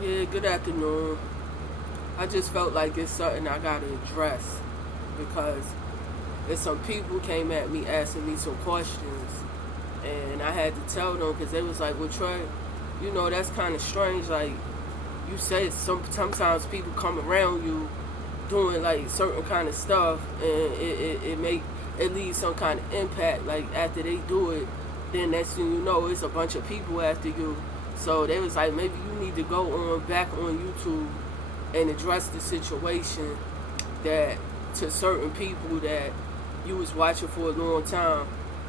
Yeah, good afternoon. I just felt like it's something I gotta address because there's some people came at me asking me some questions, and I had to tell them because they was like, "Well, Trey, that's kind of strange. Like you said, sometimes people come around you doing like certain kind of stuff, and it leaves some kind of impact. Like after they do it, then next thing you know, it's a bunch of people after you. So they was like, maybe you need to go on back on YouTube and address the situation that to certain people that you was watching for a long time.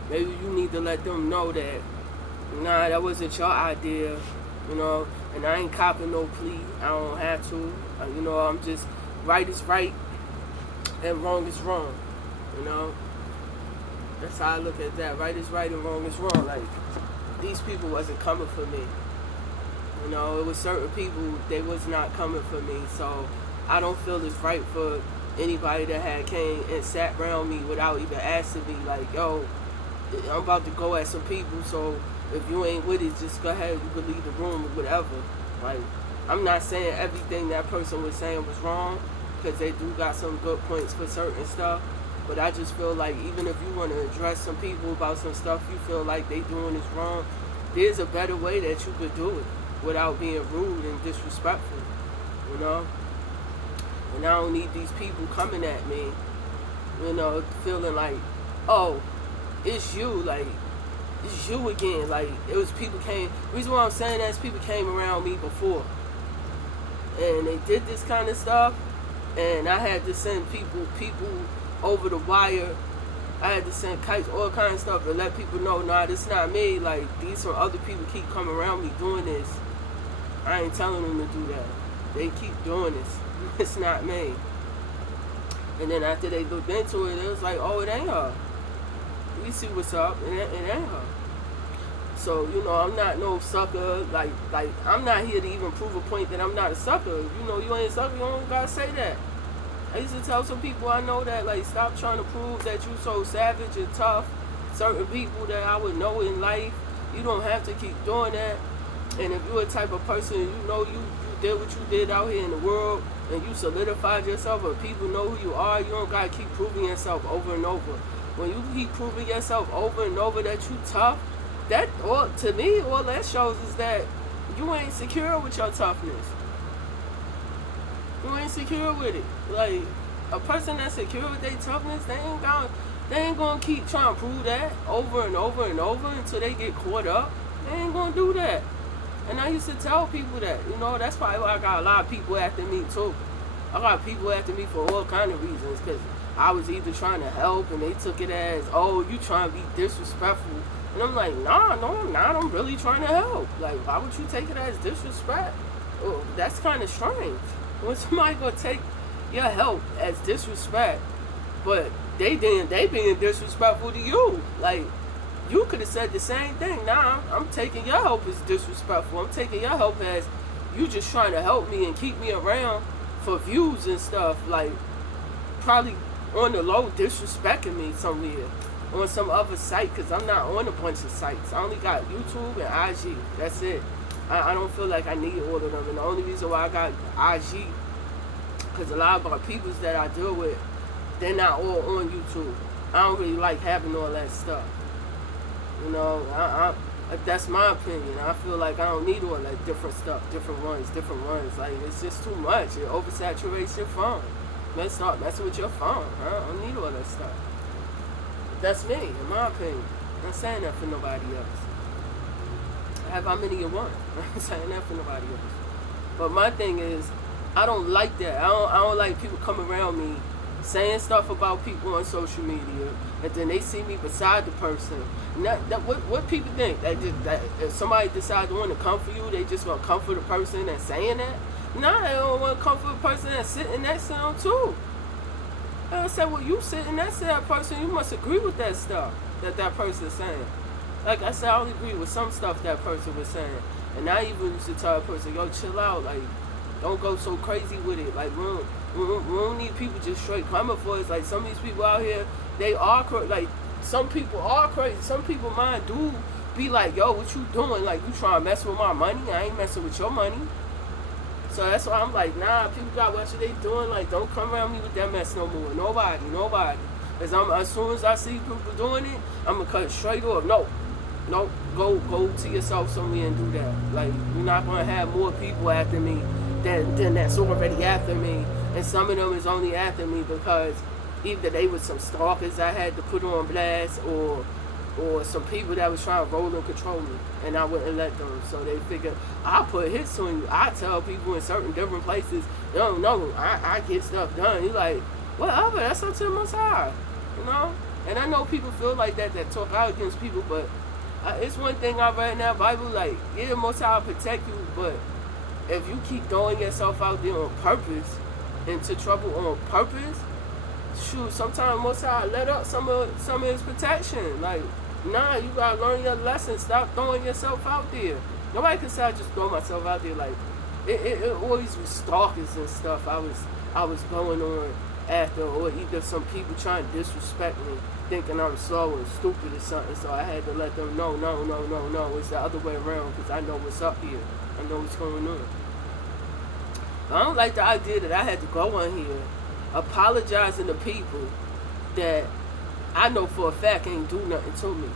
Maybe you need to let them know that nah, that wasn't your idea, and I ain't copping no plea. I don't have to. I'm just right is right and wrong is wrong. You know, that's how I look at that. Right is right and wrong is wrong. Like these people wasn't coming for me. It was certain people they was not coming for me. So I don't feel it's right for anybody that had came and sat around me without even asking me. Like, yo, I'm about to go at some people. So if you ain't with it, just go ahead. You can leave the room or whatever. Like, I'm not saying everything that person was saying was wrong, because they do got some good points for certain stuff. But I just feel like even if you want to address some people about some stuff you feel like they doing is wrong, there's a better way that you could do it without being rude and disrespectful, And I don't need these people coming at me, feeling like, oh, it's you, like, it's you again. Like, it was people came, the reason why I'm saying that is people came around me before, and they did this kind of stuff, and I had to send people over the wire. I had to send kites, all kinds of stuff to let people know, nah, this not me. Like, these some other people keep coming around me doing this. I ain't telling them to do that. They keep doing this. It's not me. And then after they looked into it, it was like, oh, it ain't her. We see what's up, and it ain't her. So, I'm not no sucker. Like I'm not here to even prove a point that I'm not a sucker. You ain't a sucker, you don't gotta say that. I used to tell some people I know that, like, stop trying to prove that you so savage and tough. Certain people that I would know in life, you don't have to keep doing that. And if you're a type of person, you did what you did out here in the world, and you solidified yourself, and people know who you are, you don't gotta keep proving yourself over and over. When you keep proving yourself over and over that you tough, to me, all that shows is that you ain't secure with your toughness. You ain't secure with it. Like, a person that's secure with their toughness, they ain't gonna keep trying to prove that over and over and over until they get caught up. They ain't gonna do that. And I used to tell people that, that's probably why I got a lot of people after me too. I got people after me for all kind of reasons, because I was either trying to help and they took it as, oh, you trying to be disrespectful. And I'm like, nah, no, I'm not. I'm really trying to help. Like, why would you take it as disrespect? Oh, that's kind of strange. When somebody gonna take your help as disrespect, but they being disrespectful to you. Like, you could have said the same thing. Nah, I'm taking your help as disrespectful. I'm taking your help as you just trying to help me and keep me around for views and stuff. Like, probably on the low disrespecting me somewhere on some other site, because I'm not on a bunch of sites. I only got YouTube and IG. That's it. I don't feel like I need all of them. And the only reason why I got IG, because a lot of my peoples that I deal with, they're not all on YouTube. I don't really like having all that stuff. That's my opinion. I feel like I don't need all that different stuff, different ones. Like, it's just too much. It oversaturates your phone. Let's start messing with your phone. I don't need all that stuff. That's me, in my opinion. I'm not saying that for nobody else. Have how many you want. I'm not saying that for nobody else. But my thing is, I don't like that. I don't like people coming around me saying stuff about people on social media, and then they see me beside the person. What people think? That if somebody decide to want to come for you, they just gonna come for the person that's saying that? Nah, they don't want to come for the person that's sitting next to them too. I said, well, you sitting next to that person, you must agree with that stuff that person is saying. Like I said, I only agree with some stuff that person was saying. And I even used to tell a person, yo, chill out. Like, don't go so crazy with it. Like, we don't need people just straight coming for us. Like, some of these people out here, they are crazy. Like, some people are crazy. Some people mind do be like, yo, what you doing? Like, you trying to mess with my money? I ain't messing with your money. So that's why I'm like, nah, people got what they doing. Like, don't come around me with that mess no more. Nobody. As soon as I see people doing it, I'm gonna cut it straight off. No, go to yourself somewhere and do that. Like, you're not gonna have more people after me than that's already after me. And some of them is only after me because either they was some stalkers I had to put on blast, or some people that was trying to roll and control me, and I wouldn't let them. So they figured, I'll put hits on you. I tell people in certain different places, no, I get stuff done. You like, whatever, that's up to the Most High, you know? And I know people feel like that talk out against people, but it's one thing I read in that Bible, like, yeah, the Most High will protect you, but if you keep throwing yourself out there on purpose, into trouble on purpose, shoot, sometimes Most High let up some of his protection. Like, nah, you gotta learn your lesson. Stop throwing yourself out there. Nobody can say I just throw myself out there. Like, it always was stalkers and stuff I was going on after, or either some people trying to disrespect me, thinking I'm slow and stupid or something. So I had to let them know, no, it's the other way around, because I know what's up here. I know what's going on. I don't like the idea that I had to go on here apologizing to people that I know for a fact ain't do nothing to me.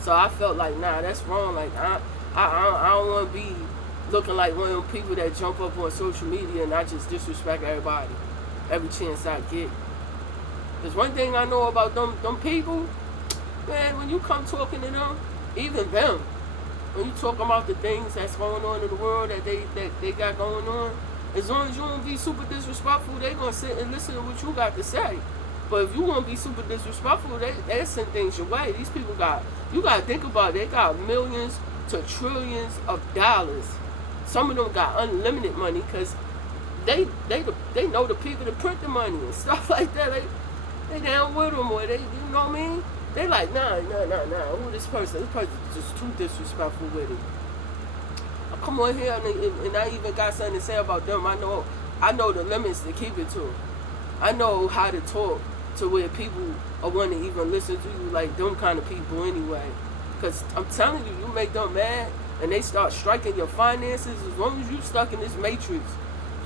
So I felt like, nah, that's wrong. Like, I don't want to be looking like one of them people that jump up on social media and I just disrespect everybody every chance I get. There's one thing I know about them people, man, when you come talking to them, even them, when you talk about the things that's going on in the world that they got going on, as long as you don't be super disrespectful, they gonna sit and listen to what you got to say. But if you want to be super disrespectful, they send things your way. These people you got to think about it, they got millions to trillions of dollars. Some of them got unlimited money because they know the people that print the money and stuff like that. They down with them, or you know what I mean? They like, nah. Who this person? This person's just too disrespectful with it. I come on here and I even got something to say about them. I know the limits to keep it to. I know how to talk to where people want to even listen to you, like them kind of people anyway. Because I'm telling you, you make them mad and they start striking your finances. As long as you stuck in this matrix,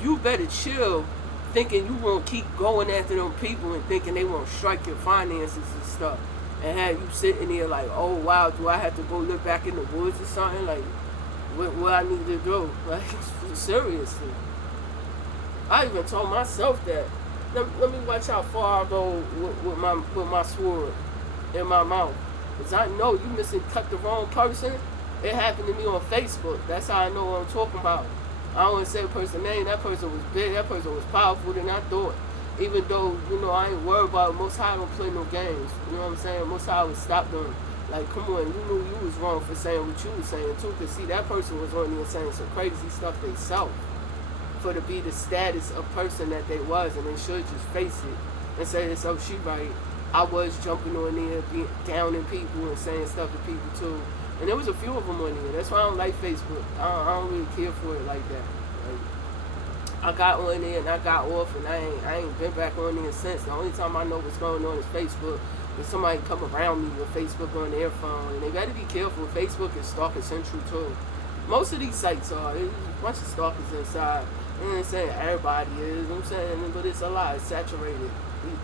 you better chill, thinking you won't keep going after them people and thinking they won't strike your finances and stuff. And have you sitting there like, oh wow, do I have to go live back in the woods or something? Like, what I need to do? Like, seriously. I even told myself that. Let me watch how far I go with my sword in my mouth. Because I know you cut the wrong person. It happened to me on Facebook. That's how I know what I'm talking about. I don't want to say a person's name. That person was big. That person was powerful than I thought. Even though, I ain't worried about it. Most High don't play no games. You know what I'm saying? Most High would stop them. Like, come on, you knew you was wrong for saying what you was saying too. Because see, that person was on there saying some crazy stuff themselves for to be the status of person that they was, and they should just face it and say this, oh, she right. I was jumping on there, being downing people and saying stuff to people too. And there was a few of them on there. That's why I don't like Facebook. I don't really care for it like that. Like, I got on there and I got off, and I ain't been back on there since. The only time I know what's going on is Facebook. If somebody come around me with Facebook on their phone, and they gotta be careful. Facebook is stalker central too. Most of these sites are. There's a bunch of stalkers inside. You know what I'm saying? Everybody is. You know what I'm saying? But it's a lot. It's saturated.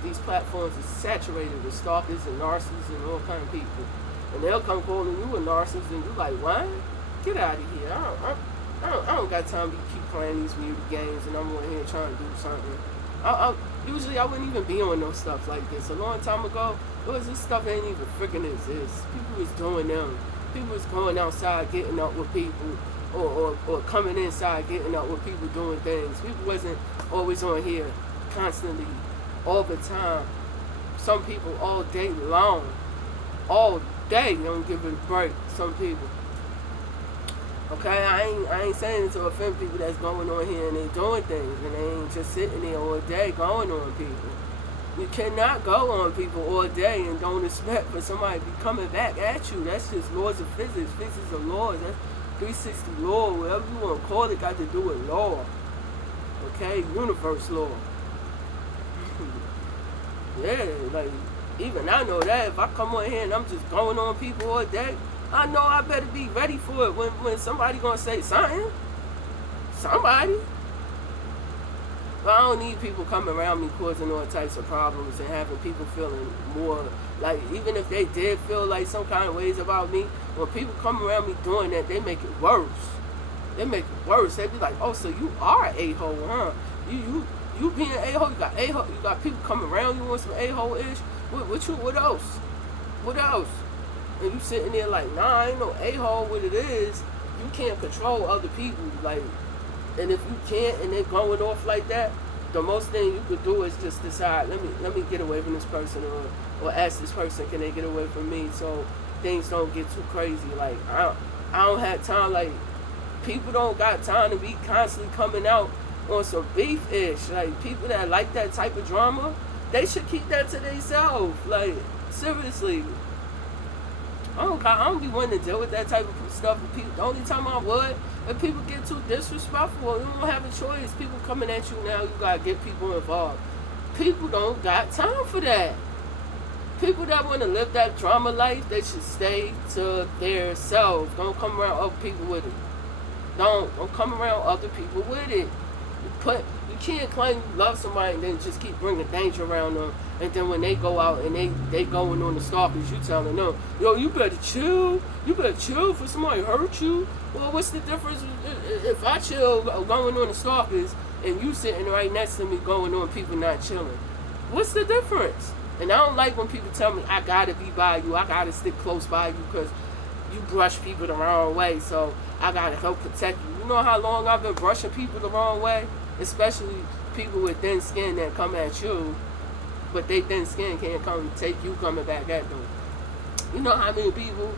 These platforms are saturated with stalkers and narcissists and all kind of people. And they'll come calling you a narcissist, and you're like, what? Get out of here. I don't got time to keep playing these weird games, and I'm on here trying to do something. Usually I wouldn't even be on no stuff like this. A long time ago, this stuff ain't even freaking exist. People was doing them. People was going outside getting up with people, or coming inside getting up with people doing things. People wasn't always on here constantly, all the time. Some people all day long. All day don't give a break. Some people. Okay, I ain't saying it to offend people that's going on here and they doing things, and they ain't just sitting there all day going on people. You cannot go on people all day and don't expect for somebody to be coming back at you. That's just laws of physics. Physics are laws. That's 360 law, whatever you want to call it, got to do with law. Okay, universe law. Yeah, like, even I know that if I come on here and I'm just going on people all day, I know I better be ready for it when somebody gonna say something. Somebody. But I don't need people coming around me causing all types of problems and having people feeling more like, even if they did feel like some kind of ways about me, when people come around me doing that, they make it worse. They make it worse. They be like, oh, so you are an a-hole, huh? You being an a-hole, you got a-hole, you got people coming around you on some a-hole-ish. What else? What else? And you sitting there like, nah, I ain't no a-hole. What it is, you can't control other people. Like, and if you can't and they're going off like that, the most thing you could do is just decide, let me get away from this person, or ask this person, can they get away from me, so things don't get too crazy. Like, I don't have time. Like, people don't got time to be constantly coming out on some beef-ish. Like, people that like that type of drama, they should keep that to themselves. Like, seriously. I don't be wanting to deal with that type of stuff with people. The only time I would, if people get too disrespectful, you don't have a choice. People coming at you now, you gotta get people involved. People don't got time for that. People that want to live that drama life, they should stay to their selves. Don't come around other people with it. Don't come around other people with it. You can't claim you love somebody and then just keep bringing danger around them. And then when they go out and they going on the stalkers, you telling them, yo, you better chill. You better chill for somebody hurt you. Well, what's the difference if I chill going on the stalkers and you sitting right next to me going on people not chilling? What's the difference? And I don't like when people tell me I gotta be by you, I gotta stick close by you because you brush people the wrong way, so I gotta help protect you. You know how long I've been brushing people the wrong way? Especially people with thin skin that come at you, but they thin skin can't come take you coming back at them. You know how many people,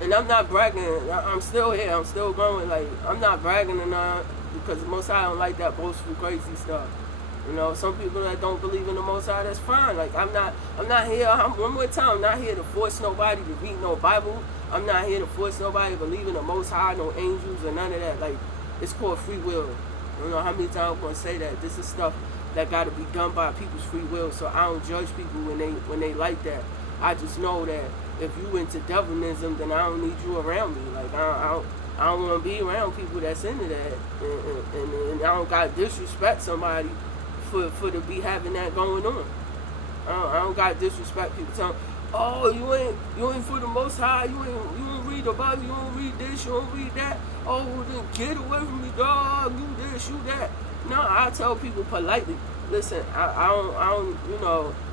and I'm not bragging, I'm still here, I'm still going, like, I'm not bragging or not, because the Most High don't like that boastful crazy stuff. You know, some people that don't believe in the Most High, that's fine. Like, I'm not here, one more time, I'm not here to force nobody to read no Bible. I'm not here to force nobody to believe in the Most High, no angels or none of that. Like, it's called free will. I don't know how many times I'm going to say that. This is stuff that got to be done by people's free will. So I don't judge people when they like that. I just know that if you into devilism, then I don't need you around me. Like, I don't want to be around people that's into that. And I don't got to disrespect somebody for to be having that going on. I don't got to disrespect people telling, oh, you ain't for the Most High, you don't read the Bible, you don't read this, you don't read that. Oh, well, then get away from me, dog. You this, you that. No, I tell people politely, listen, I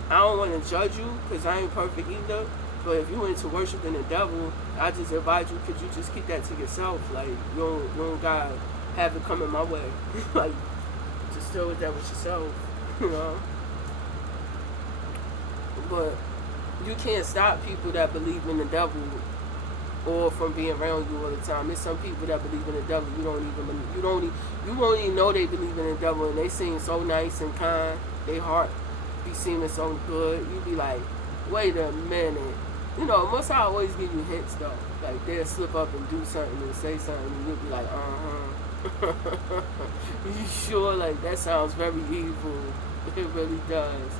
don't want to judge you because I ain't perfect either. But if you into worshiping the devil, I just advise you, could you just keep that to yourself? Like, you don't gotta have it coming my way. Like, just deal with that with yourself, you know. But you can't stop people that believe in the devil or from being around you all the time. There's some people that believe in the devil you won't even know they believe in the devil, and they seem so nice and kind. Their heart be seeming so good. You be like, wait a minute. You know, Most High always give you hints though. Like, they'll slip up and do something and say something, and you'll be like, you sure? Like, that sounds very evil. It really does.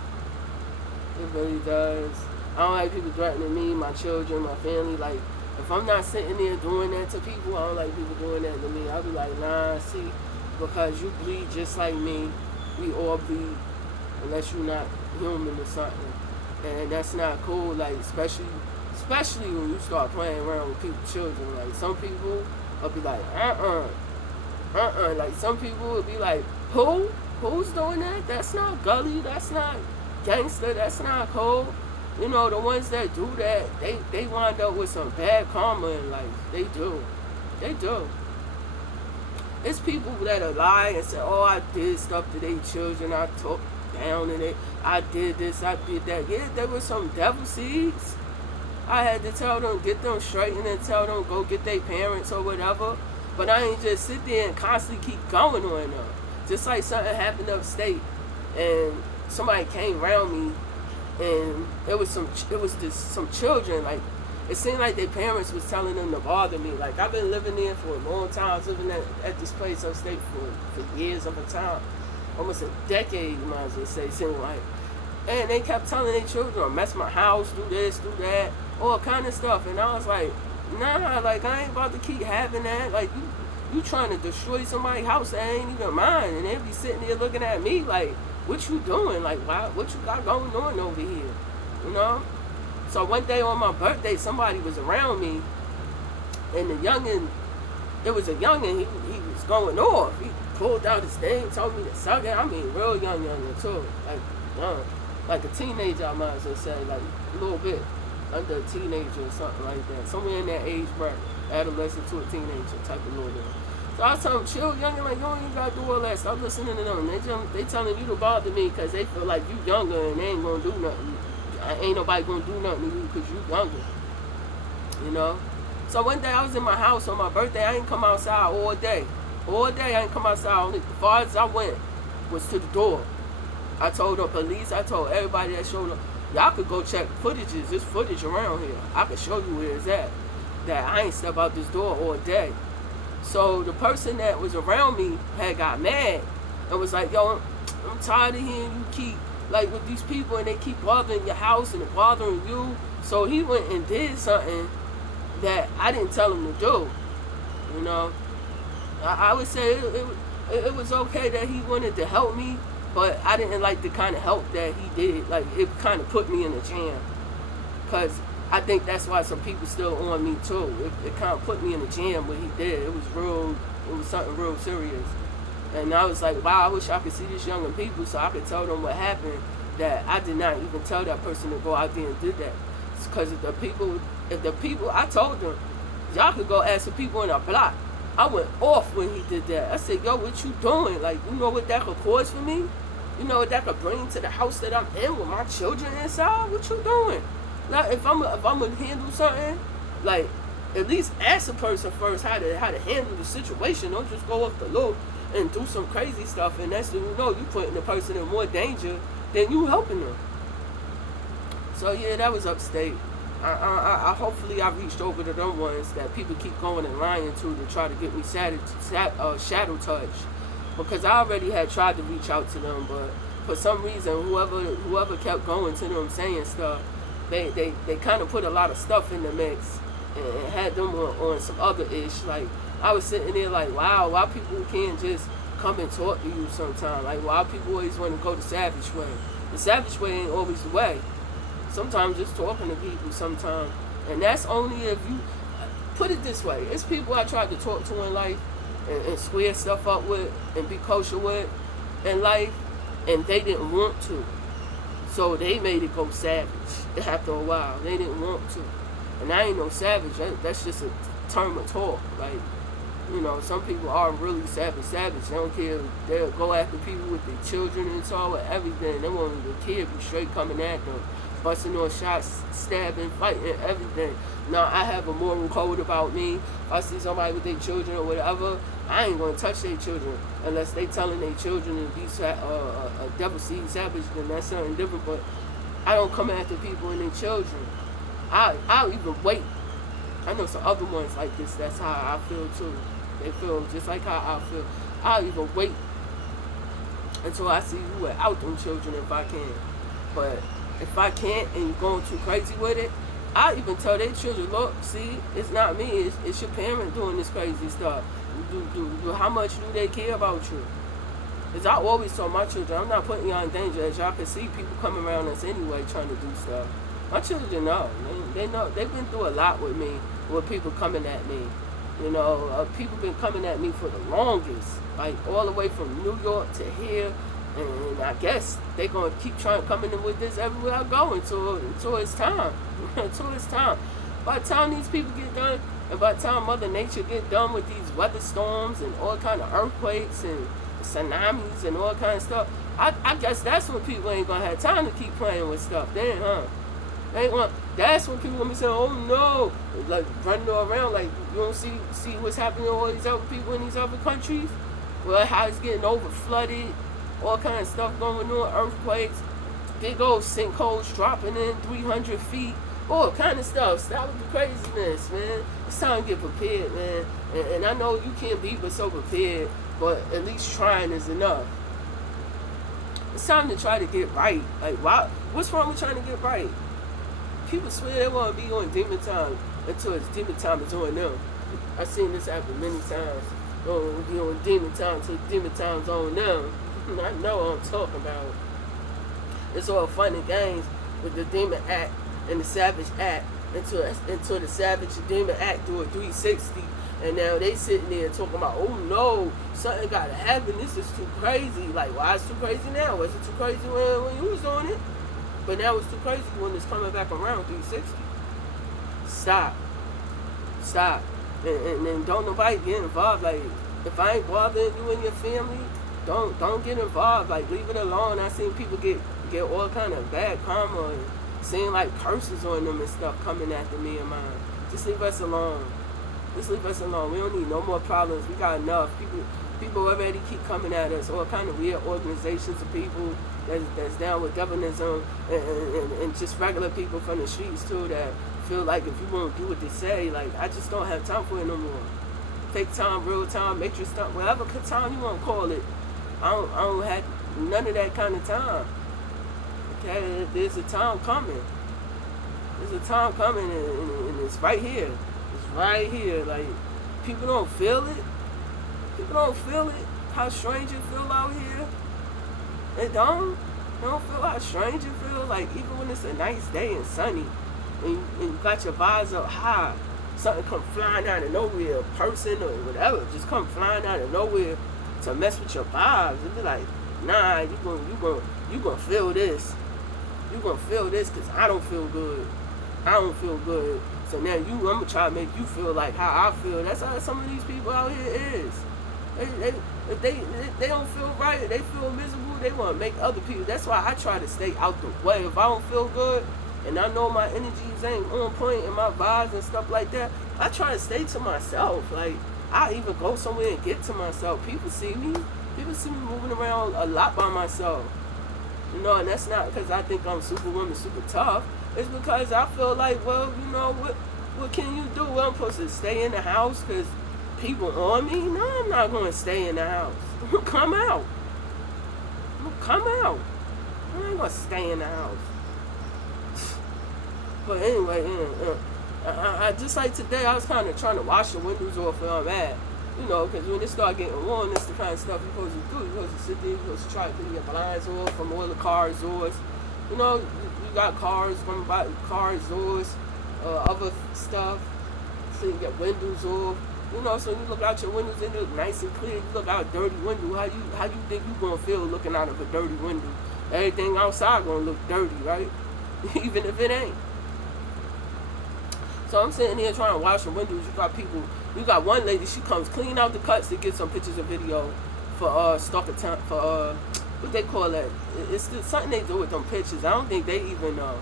It really does. I don't like people threatening me, my children, my family. Like, if I'm not sitting there doing that to people, I don't like people doing that to me. I'll be like, nah, see, because you bleed just like me. We all bleed, unless you're not human or something. And that's not cool, like, especially when you start playing around with people's children. Like, some people will be like, like, some people will be like, who's doing that? That's not gully, that's not gangster, that's not cool. You know, the ones that do that, they wind up with some bad karma in life. They do. It's people that lie and say, oh, I did stuff to their children, I took down in it, I did this, I did that. Yeah, there were some devil seeds. I had to tell them, get them straightened and tell them, go get their parents or whatever. But I ain't just sit there and constantly keep going on them. Just like something happened upstate and somebody came around me and it was some children, like, it seemed like their parents was telling them to bother me. Like, I've been living there for a long time. I was living at this place upstate for years of a time. Almost a decade, you might as well say, seemed like. And they kept telling their children, mess my house, do this, do that, all kind of stuff. And I was like, nah, like, I ain't about to keep having that. Like, you trying to destroy somebody's house that ain't even mine, and they be sitting there looking at me like, what you doing? Like, why? What you got going on over here? You know? So one day on my birthday, somebody was around me, and there was a youngin, he was going off. He pulled out his thing, told me to suck it. I mean, real youngin too. Like, like a teenager, I might as well say, like a little bit under a teenager or something like that. Somewhere in that age bracket, adolescent to a teenager type of little bit. So I was telling them, chill, youngin, like, you don't even gotta do all that. Stop listening to them. They telling you to bother me because they feel like you younger and they ain't gonna do nothing. Ain't nobody gonna do nothing to you because you younger. You know? So one day I was in my house on my birthday. I ain't come outside all day. All day I ain't come outside. Only as far as I went was to the door. I told the police, I told everybody that showed up, y'all could go check footages. There's footage around here. I could show you where it's at. That I ain't step out this door all day. So the person that was around me had got mad and was like, yo, I'm tired of hearing you keep like with these people and they keep bothering your house and bothering you. So he went and did something that I didn't tell him to do. You know, I would say it was okay that he wanted to help me, but I didn't like the kind of help that he did. Like, it kind of put me in a jam, because I think that's why some people still on me too. It kind of put me in a jam what he did. It was something real serious. And I was like, wow, I wish I could see these younger people so I could tell them what happened, that I did not even tell that person to go out there and do that. Because if the people, I told them, y'all could go ask the people in our block. I went off when he did that. I said, yo, what you doing? Like, you know what that could cause for me? You know what that could bring to the house that I'm in with my children inside? What you doing? Like, if I'm gonna handle something, like, at least ask the person first how to handle the situation. Don't just go off the loop and do some crazy stuff, and that's when you know you putting the person in more danger than you helping them. So yeah, that was upstate. I hopefully I reached over to them ones that people keep going and lying to try to get me shadow touch, because I already had tried to reach out to them, but for some reason whoever kept going to them saying stuff, they kind of put a lot of stuff in the mix and had them on some other ish. Like, I was sitting there like, wow, why people can't just come and talk to you sometime? Like, why people always want to go the savage way? The savage way ain't always the way. Sometimes just talking to people sometimes. And that's only if you, put it this way, it's people I tried to talk to in life and square stuff up with and be kosher with in life, and they didn't want to. So they made it go savage after a while. They didn't want to. And I ain't no savage. That's just a term of talk. Like, you know, some people are really savage. They don't care. They'll go after people with their children and so with everything. They won't even care. Be straight coming at them, busting on shots, stabbing, fighting, everything. Now, I have a moral code about me. If I see somebody with their children or whatever, I ain't gonna touch their children unless they telling their children to be a devil seed savage. Then that's something different. But I don't come after people and their children. I'll even wait. I know some other ones like this. That's how I feel too. They feel just like how I feel. I'll even wait until I see you without them children if I can. But if I can't and you're going too crazy with it, I even tell their children, look, see, it's not me. It's your parent doing this crazy stuff. How much do they care about you? Because I always tell my children, I'm not putting y'all in danger. As y'all can see, people come around us anyway trying to do stuff. My children know. They know. They've been through a lot with me, with people coming at me. You know, people been coming at me for the longest, like all the way from New York to here. And I guess they're going to keep trying coming in with this everywhere I go until it's time. Until it's time. By the time these people get done, and by the time Mother Nature get done with these weather storms and all kind of earthquakes and tsunamis and all kind of stuff, I guess that's when people ain't going to have time to keep playing with stuff then, huh? That's when people gonna be saying, oh no, like running around like you don't see what's happening to all these other people in these other countries. Well, how it's getting over flooded, all kind of stuff going on, earthquakes, big old sinkholes dropping in 300 feet, all kind of stuff. Stop with the craziness, man. It's time to get prepared, man. And I know you can't be but so prepared, but at least trying is enough. It's time to try to get right. Like, why? What's wrong with trying to get right? People swear they want to be on demon time until it's demon time is on them. I've seen this happen many times. Demon Town to Demon Town's on now. I know what I'm talking about. It's all fun and games with the Demon Act and the Savage Act until the Savage and Demon Act do a 360, and now they sitting there talking about, oh no, something gotta happen. This is too crazy. Like, why it's too crazy now? Was it too crazy when you was doing it? But now it's too crazy when it's coming back around 360. Stop, and don't nobody get involved. Like, if I ain't bothering you and your family, don't get involved. Like, leave it alone. I seen people get all kind of bad karma and seeing like curses on them and stuff coming after me and mine. Just leave us alone. Just leave us alone. We don't need no more problems. We got enough. People already keep coming at us. All kind of weird organizations of people that's down with Devinism and just regular people from the streets too that feel like if you won't do what they say, like, I just don't have time for it no more. Fake time, real time, matrix time, whatever time you want to call it. I don't have none of that kind of time. Okay, there's a time coming. There's a time coming, and it's right here. It's right here. Like, people don't feel it. People don't feel it. How strange it feel out here. They don't. They don't feel how strange it feel. Like, even when it's a nice day and sunny, and you got your vibes up high, something come flying out of nowhere, a person or whatever, just come flying out of nowhere to mess with your vibes. It'd be like, nah, you gonna feel this. You gonna feel this because I don't feel good. I don't feel good. So now I'm gonna try to make you feel like how I feel. That's how some of these people out here is. If they don't feel right, they feel miserable, they want to make other people. That's why I try to stay out the way. If I don't feel good and I know my energies ain't on point and my vibes and stuff like that, I try to stay to myself. Like, I even go somewhere and get to myself. People see me moving around a lot by myself. You know, and that's not because I think I'm superwoman, super tough. It's because I feel like, well, you know, what can you do? Well, I'm supposed to stay in the house because people on me? No, I'm not going to stay in the house. I'm going to come out. I ain't going to stay in the house. But anyway, I just like today, I was kind of trying to wash the windows off where I'm at. You know, because when it start getting warm, that's the kind of stuff you're supposed to do. You're supposed to sit there, you're supposed to try to clean your blinds off from all the car exhausts. You know, you got cars, car exhausts, other stuff, clean your windows off. You know, so you look out your windows and they look nice and clear. You look out a dirty window, how you think you gonna feel looking out of a dirty window? Everything outside gonna look dirty, right? Even if it ain't. So I'm sitting here trying to wash the windows. You got one lady, she comes clean out the cuts to get some pictures and video for stalker time, for what they call that. It's something they do with them pictures. I don't think they even know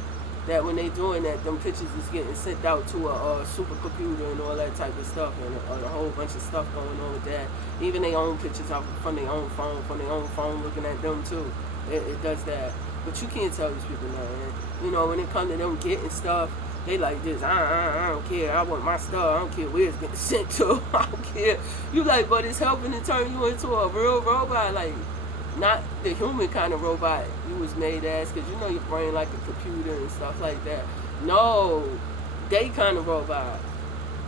that when they doing that, them pictures is getting sent out to a supercomputer and all that type of stuff, and a whole bunch of stuff going on with that. Even their own pictures out from their own phone, looking at them too. It does that. But you can't tell these people nothing. You know, when it comes to them getting stuff, they like this. I don't care. I want my stuff. I don't care where it's getting sent to. I don't care. You like, but it's helping to turn you into a real robot, like not the human kind of robot you was made as, because you know your brain like a computer and stuff like that. No, they kind of robot.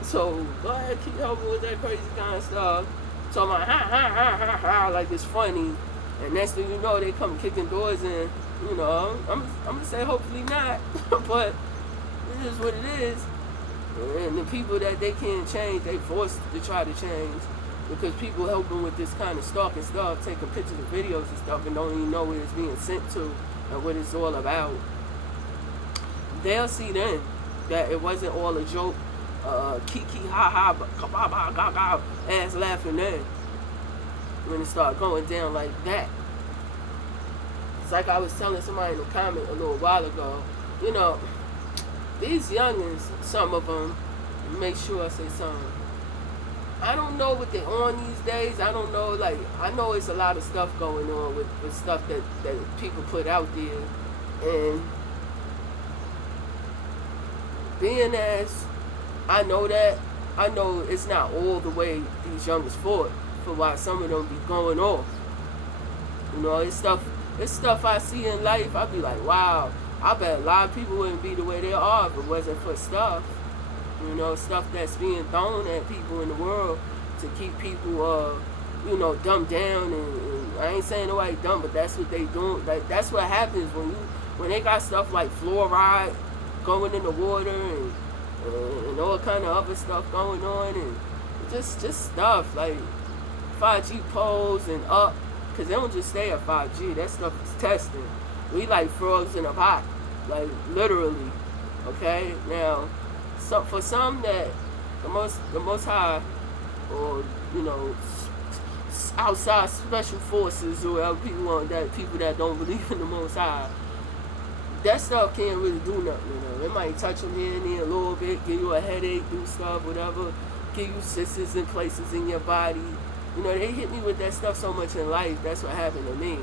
So go ahead, keep helping with that crazy kind of stuff. So I'm like, ha, like it's funny. And next thing you know, they come kicking doors in. You know, I'm gonna say hopefully not, but it is what it is. And the people that they can't change, they forced to try to change, because people helping with this kind of stalking stuff, taking pictures and videos and stuff, and don't even know where it's being sent to and what it's all about. They'll see then that it wasn't all a joke, kiki, ha ha, ba ba ga ga, ass laughing then. When it start going down like that. It's like I was telling somebody in the comment a little while ago, you know, these youngins, some of them, make sure I say something. I don't know what they're on these days. I don't know, like, I know it's a lot of stuff going on with stuff that people put out there. And being as I know it's not all the way these youngins for why some of them be going off. You know, it's stuff I see in life. I be like, wow, I bet a lot of people wouldn't be the way they are if it wasn't for stuff. You know, stuff that's being thrown at people in the world to keep people, dumbed down. And I ain't saying nobody dumb, but that's what they doing. Like, that's what happens when they got stuff like fluoride going in the water and all kind of other stuff going on, and just stuff like 5G poles and up, because they don't just stay at 5G. That stuff is testing. We like frogs in a pot, like literally. Okay, now, so for some that the most high, or outside special forces, or whatever people that don't believe in the most high, that stuff can't really do nothing. It might touch them here and there a little bit, give you a headache, do stuff, whatever, give you cysts in places in your body. They hit me with that stuff so much in life. That's what happened to me.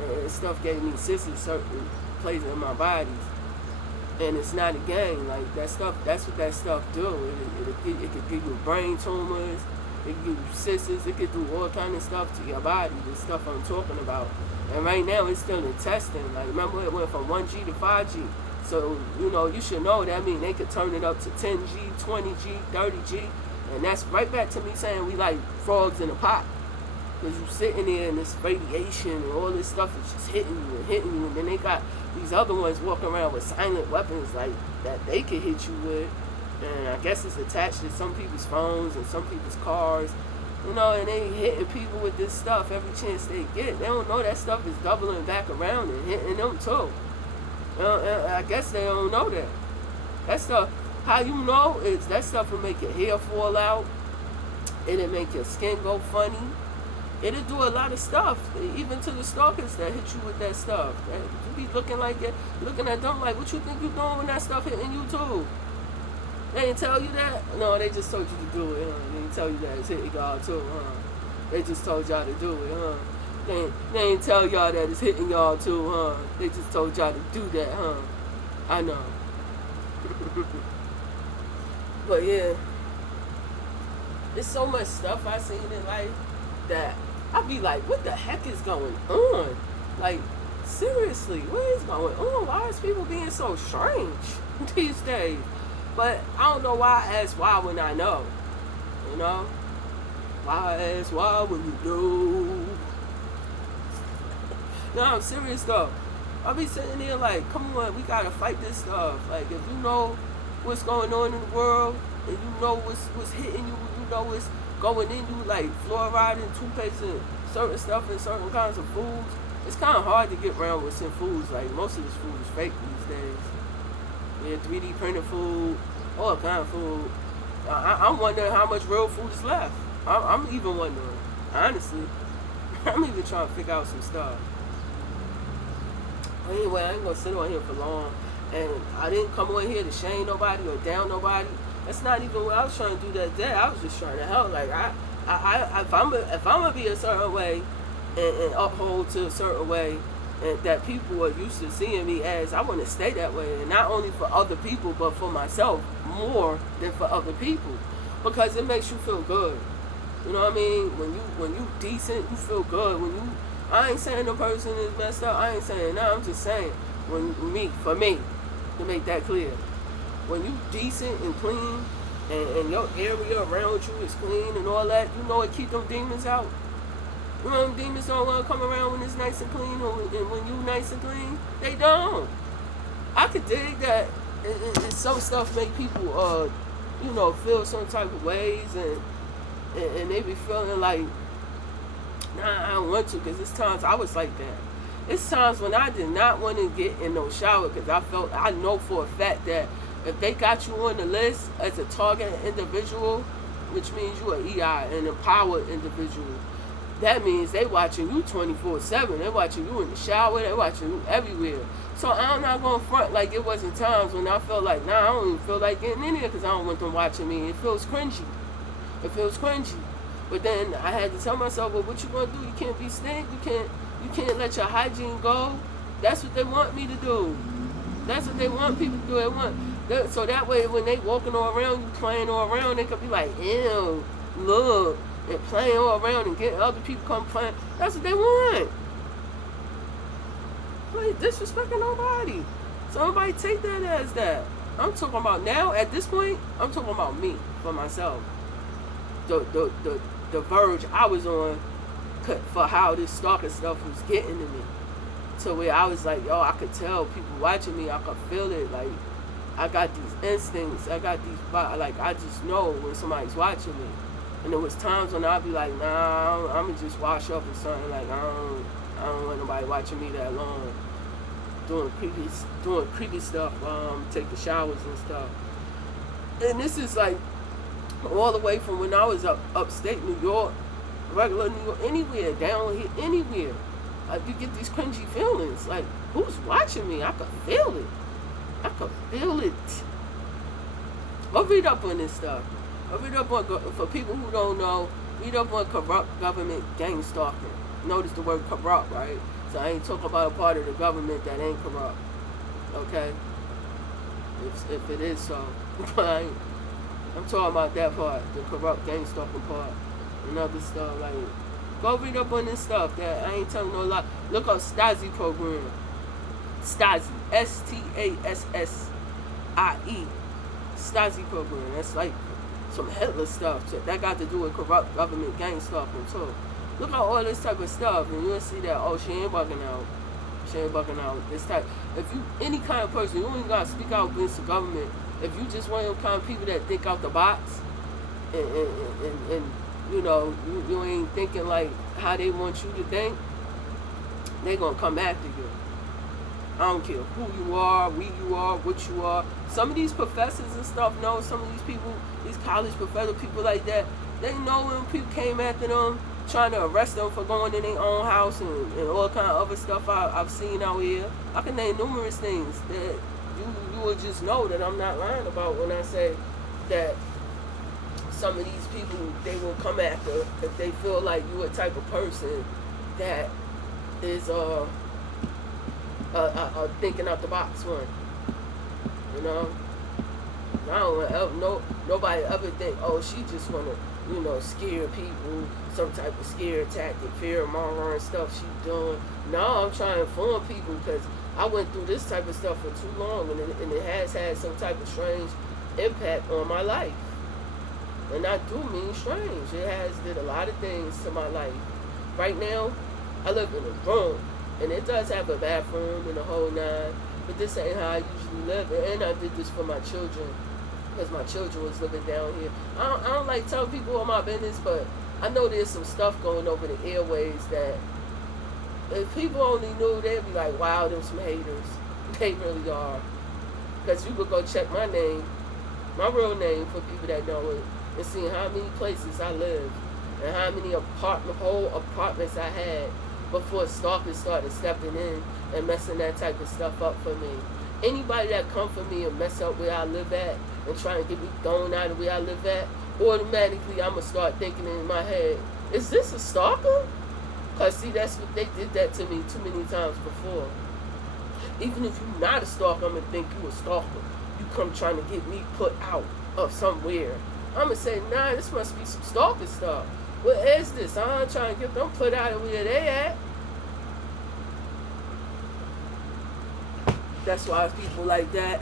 And stuff gave me cysts in certain places in my body. And it's not a game. Like, that stuff, that's what that stuff do. It could give you brain tumors. It could give you cysts. It could do all kind of stuff to your body. The stuff I'm talking about. And right now, it's still in testing. Like, remember, it went from 1G to 5G. So, you should know that. I mean, they could turn it up to 10G, 20G, 30G. And that's right back to me saying we like frogs in a pot. Because you sitting there and this radiation and all this stuff is just hitting you and hitting you. And then they got these other ones walking around with silent weapons like that they could hit you with. And I guess it's attached to some people's phones and some people's cars. And they hitting people with this stuff every chance they get. They don't know that stuff is doubling back around and hitting them too. I guess they don't know that. That stuff, how you know is that stuff will make your hair fall out. It'll make your skin go funny. It'll do a lot of stuff, even to the stalkers that hit you with that stuff. You be looking like that, looking at them like, what you think you doing when that stuff hitting you too? They didn't tell you that? No, they just told you to do it, huh? They didn't tell you that it's hitting y'all too, huh? They just told y'all to do it, huh? They ain't tell y'all that it's hitting y'all too, huh? They just told y'all to do that, huh? I know. But yeah, there's so much stuff I seen in life that I be like, what the heck is going on? Like, seriously, what is going on? Why is people being so strange these days? But I don't know why I ask why when I know. Why I ask why when you know. No, I'm serious though. I be sitting there like, come on, we gotta fight this stuff. Like, if you know what's going on in the world, and you know what's hitting you, you know what's going in you, like fluoride and toothpaste and certain stuff and certain kinds of foods, it's kind of hard to get around with some foods. Like, most of this food is fake these days. Yeah, 3D printed food, all kind of food. I'm wondering how much real food is left. I'm even wondering, honestly. I'm even trying to figure out some stuff. Anyway, I ain't gonna sit on here for long. And I didn't come on here to shame nobody or down nobody. That's not even what I was trying to do that day. I was just trying to help. Like, if I'm gonna be a certain way and uphold to a certain way, and that people are used to seeing me as, I want to stay that way, and not only for other people but for myself more than for other people, because it makes you feel good. You know what I mean? When you decent, you feel good. I ain't saying the person is messed up. I ain't saying no. I'm just saying for me, to make that clear. When you decent and clean, and your area around you is clean and all that, you know it keep them demons out. You know them demons don't want to come around when it's nice and clean, and when you nice and clean, they don't. I could dig that. Some stuff make people, feel some type of ways, and they be feeling like, nah, I don't want to, because it's times I was like that. It's times when I did not want to get in no shower, because I know for a fact that if they got you on the list as a target individual, which means you an EI, an empowered individual, that means they watching you 24/7. They watching you in the shower. They watching you everywhere. So I'm not going to front like it wasn't times when I felt like, nah, I don't even feel like getting in here because I don't want them watching me. It feels cringy. But then I had to tell myself, well, what you going to do? You can't be stink. You can't let your hygiene go. That's what they want me to do. That's what they want people to do. So that way when they walking all around you, playing all around, they could be like, ew, look, and playing all around and getting other people come playing. That's what they want. Like, disrespecting nobody. So nobody take that as that. I'm talking about now, at this point, I'm talking about me, for myself. the verge I was on for how this stalking stuff was getting to me. To where I was like, yo, I could tell people watching me, I could feel it. Like, I got these instincts, I got these, like, I just know when somebody's watching me. And there was times when I'd be like, nah, I'm gonna just wash up or something. Like, I don't want nobody watching me that long. Doing creepy stuff, take the showers and stuff. And this is like all the way from when I was upstate New York, regular New York, anywhere, down here, anywhere. You get these cringy feelings. Like, who's watching me? I could feel it. I could feel it. I'll read up on this stuff. I'll read up on, for people who don't know, read up on corrupt government gang stalking. Notice the word corrupt, right? So I ain't talking about a part of the government that ain't corrupt. Okay? If it is so. But I'm talking about that part, the corrupt gang stalking part. And other stuff. Like, go read up on this stuff that I ain't telling no lie. Look up Stasi program. Stasi. Stassie. Stasi program. That's like some Hitler stuff. That got to do with corrupt government gang stalking too. Look at all this type of stuff and you'll see that, oh, she ain't bugging out. She ain't bugging out. This type. If you, any kind of person, you ain't got to speak out against the government. If you just one of them kind of people that think out the box and you know, you ain't thinking like how they want you to think, they gonna come after you. I don't care who you are, what you are. Some of these professors and stuff know, some of these people, these college professor people like that, they know when people came after them, trying to arrest them for going in their own house and all kind of other stuff I've seen out here. I can name numerous things that you will just know that I'm not lying about when I say that some of these people, they will come after if they feel like you're a type of person that is thinking out the box one. You know? I don't want nobody ever think, oh, she just want to, you know, scare people, some type of scare tactic, fear monger and stuff she doing. No, I'm trying to inform people because I went through this type of stuff for too long and it has had some type of strange impact on my life. And I do mean strange. It has did a lot of things to my life. Right now, I live in a room, and it does have a bathroom and a whole nine, but this ain't how I usually live. And I did this for my children, because my children was living down here. I don't like telling people all my business, but I know there's some stuff going over the airways that if people only knew, they'd be like, wow, them some haters. They really are. Because you could go check my name, my real name for people that know it, and see how many places I live and how many whole apartments I had before stalkers started stepping in and messing that type of stuff up for me. Anybody that come for me and mess up where I live at and try and get me thrown out of where I live at, automatically I'm going to start thinking in my head, is this a stalker? Because see, that's what they did that to me too many times before. Even if you're not a stalker, I'm going to think you a stalker. You come trying to get me put out of somewhere. I'm going to say, nah, this must be some stalker stuff. What is this? I'm trying to get them put out of where they at. That's why people like that,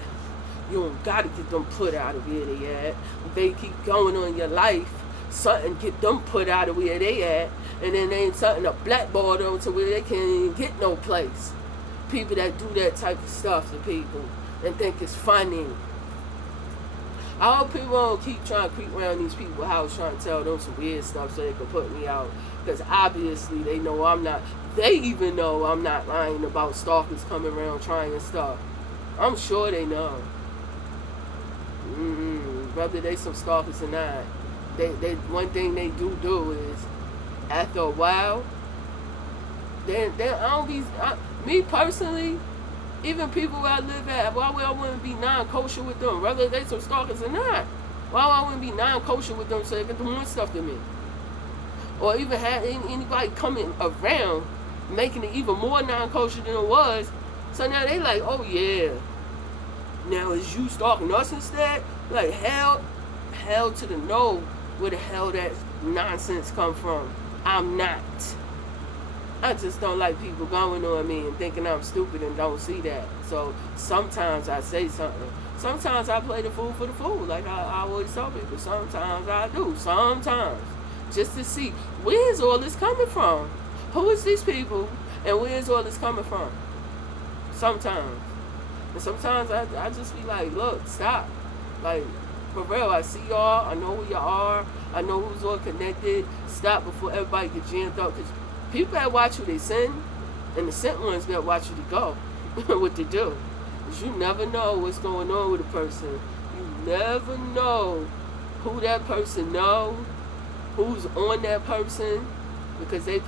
you don't got to get them put out of where they at. They keep going on your life, something get them put out of where they at, and then they ain't something to blackball them to where they can't even get no place. People that do that type of stuff to people and think it's funny. I hope people don't keep trying to creep around these people's house trying to tell them some weird stuff so they can put me out. Because obviously they know I'm not, they even know I'm not lying about stalkers coming around trying stuff. I'm sure they know. Whether they some stalkers or not. They one thing they do is, after a while, then I don't be, me personally, even people where I live at, why would I wouldn't be non-kosher with them, whether they some stalkers or not? Why would I wouldn't be non-kosher with them so they can do more stuff to me? Or even have anybody coming around making it even more non-kosher than it was. So now they like, oh yeah, now is you stalking us instead? Like hell to the no, where the hell that nonsense come from? I'm not. I just don't like people going on me and thinking I'm stupid and don't see that. So sometimes I say something. Sometimes I play the fool for the fool, like I always tell people. Sometimes I do. Sometimes. Just to see, where's all this coming from? Who is these people? And where's all this coming from? Sometimes. And sometimes I just be like, look, stop. Like, for real, I see y'all. I know who y'all are. I know who's all connected. Stop before everybody get jammed up. Because people that watch you, they sin. And the sent ones that watch you to go. What to do. Because you never know what's going on with a person. You never know who that person know. Who's on that person. Because they